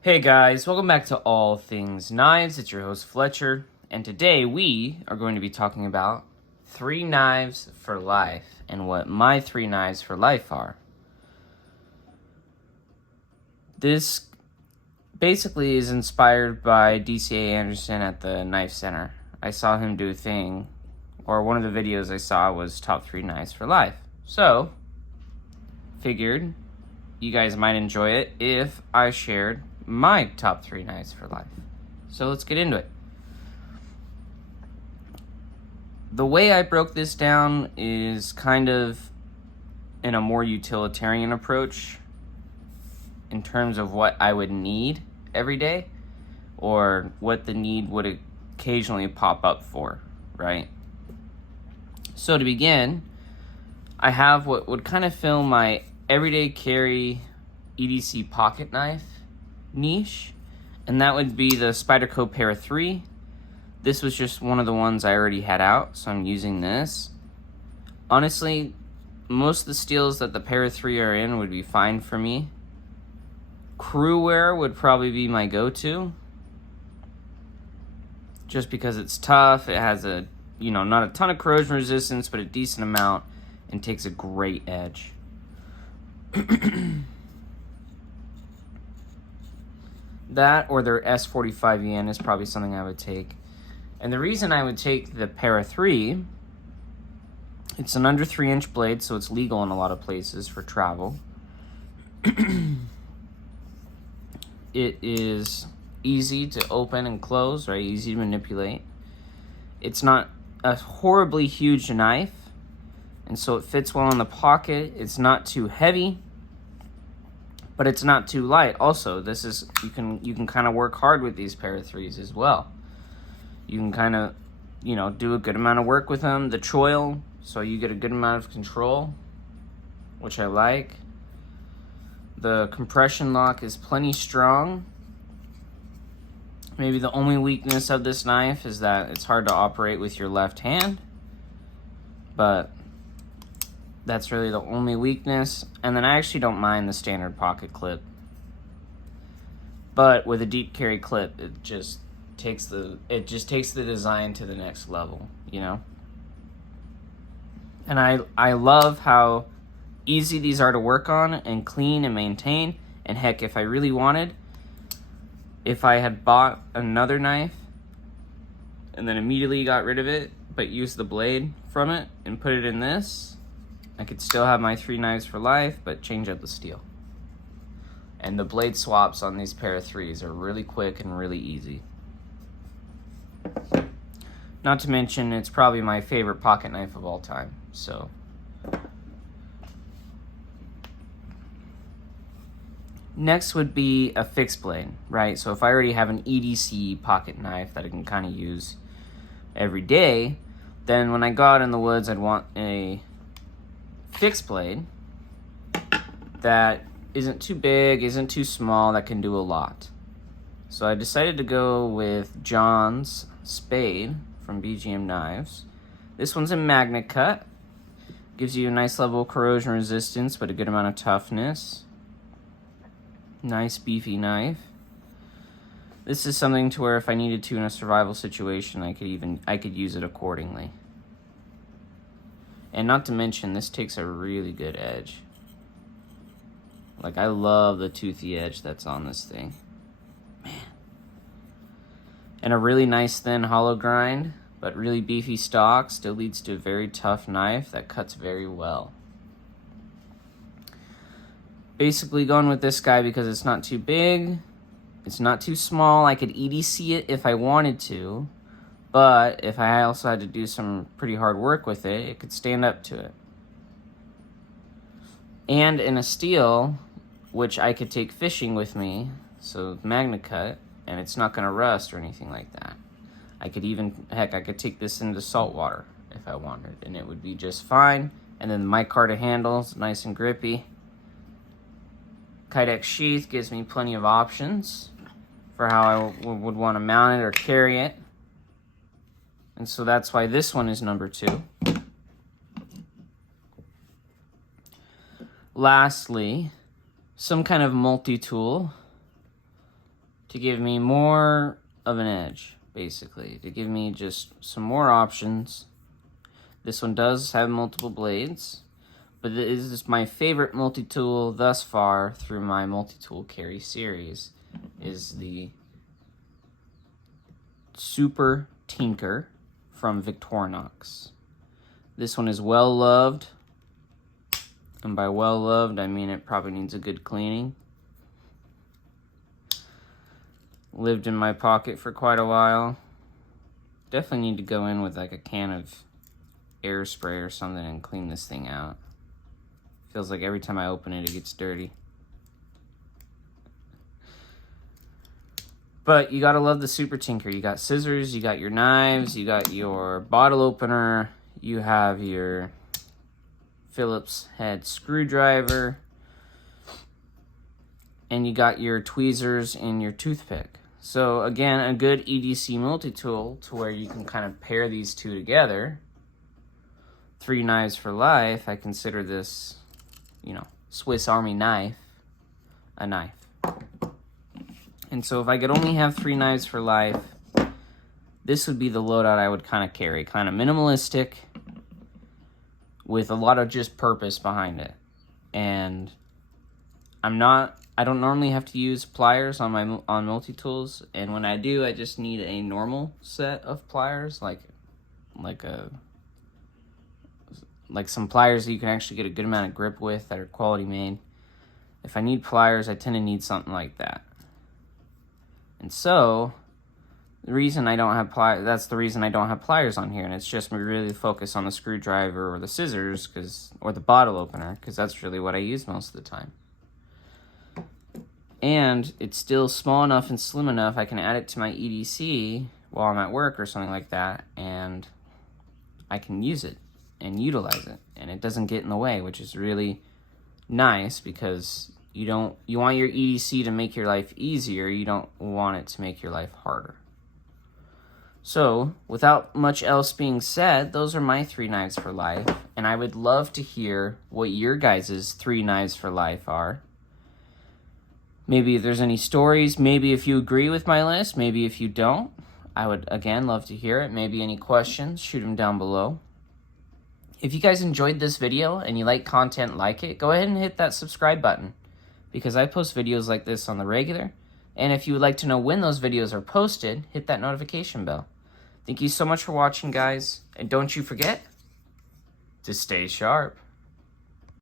Hey guys, welcome back to All Things Knives. It's your host Fletcher, and today we are going to be talking about 3 knives for life and what my 3 knives for life are. This basically is inspired by DCA Anderson at the Knife Center. I saw him do a thing, or one of the videos I saw was top 3 knives for life. So, figured you guys might enjoy it if I shared my top 3 knives for life. So let's get into it. The way I broke this down is kind of in a more utilitarian approach in terms of what I would need every day or what the need would occasionally pop up for, right? So to begin, I have what would kind of fill my everyday carry EDC pocket knife niche, and that would be the Spyderco Para 3. This was just one of the ones I already had out, so I'm using this. Honestly, most of the steels that the Para 3 are in would be fine for me. Crew wear would probably be my go-to, just because it's tough. It has a, not a ton of corrosion resistance, but a decent amount, and takes a great edge. That or their S45EN is probably something I would take. And the reason I would take the Para 3, it's an under 3-inch blade, so it's legal in a lot of places for travel. It is easy to open and close, right? Easy to manipulate. It's not a horribly huge knife, and so it fits well in the pocket. It's not too heavy, but it's not too light. Also, this is you can kind of work hard with these Para 3s as well. You can kind of, do a good amount of work with them. The choil, so you get a good amount of control, which I like. The compression lock is plenty strong. Maybe the only weakness of this knife is that it's hard to operate with your left hand, but that's really the only weakness. And then I actually don't mind the standard pocket clip, but with a deep carry clip, it just takes the design to the next level, And I love how easy these are to work on and clean and maintain. And heck, if I really wanted, if I had bought another knife and then immediately got rid of it, but used the blade from it and put it in this, I could still have my 3 knives for life, but change out the steel. And the blade swaps on these Para 3s are really quick and really easy. Not to mention, it's probably my favorite pocket knife of all time, so. Next would be a fixed blade, right? So if I already have an EDC pocket knife that I can kind of use every day, then when I go out in the woods, I'd want a fixed blade that isn't too big, isn't too small, that can do a lot. So I decided to go with John's Spade from BGM Knives. This one's a magnet cut. Gives you a nice level of corrosion resistance, but a good amount of toughness. Nice beefy knife. This is something to where if I needed to in a survival situation, I could use it accordingly. And not to mention, this takes a really good edge. Like, I love the toothy edge that's on this thing. Man. And a really nice thin hollow grind, but really beefy stock still leads to a very tough knife that cuts very well. Basically going with this guy because it's not too big, it's not too small. I could EDC it if I wanted to, but if I also had to do some pretty hard work with it, it could stand up to it. And in a steel, which I could take fishing with me, so magnet cut, and it's not gonna rust or anything like that. I could take this into salt water if I wanted, and it would be just fine. And then the micarta handles, nice and grippy. Kydex sheath gives me plenty of options for how I would want to mount it or carry it. And so that's why this one is number 2. Lastly, some kind of multi-tool. to give me more of an edge, basically, to give me just some more options. This one does have multiple blades, but it is my favorite multi-tool thus far through my multi-tool carry series is the Super Tinker from Victorinox. This one is well loved, and by well loved I mean it probably needs a good cleaning. Lived in my pocket for quite a while. Definitely need to go in with like a can of air spray or something and clean this thing out. Feels like every time I open it, it gets dirty. But you gotta love the Super Tinker. You got scissors, you got your knives, you got your bottle opener, you have your Phillips head screwdriver, and you got your tweezers and your toothpick. So again, a good EDC multi-tool to where you can kind of pair these two together. 3 knives for life. I consider this, you know, Swiss Army knife, a knife. And so if I could only have 3 knives for life, this would be the loadout I would kind of carry. Kind of minimalistic, with a lot of just purpose behind it. And I don't normally have to use pliers on multi-tools, and when I do, I just need a normal set of pliers, like some pliers that you can actually get a good amount of grip with that are quality made. If I need pliers, I tend to need something like that. And so, the reason I don't have pliers, that's the reason I don't have pliers on here, and it's just me really focus on the screwdriver or the scissors, or the bottle opener, because that's really what I use most of the time. And it's still small enough and slim enough I can add it to my EDC while I'm at work or something like that, and I can use it and utilize it, and it doesn't get in the way, which is really nice, because you want your EDC to make your life easier, you don't want it to make your life harder. So, without much else being said, those are my 3 knives for life, and I would love to hear what your guys' 3 knives for life are. Maybe if there's any stories, maybe if you agree with my list, maybe if you don't. I would, again, love to hear it. Maybe any questions, shoot them down below. If you guys enjoyed this video and you like content like it, go ahead and hit that subscribe button, because I post videos like this on the regular. And if you would like to know when those videos are posted, hit that notification bell. Thank you so much for watching, guys. And don't you forget to stay sharp.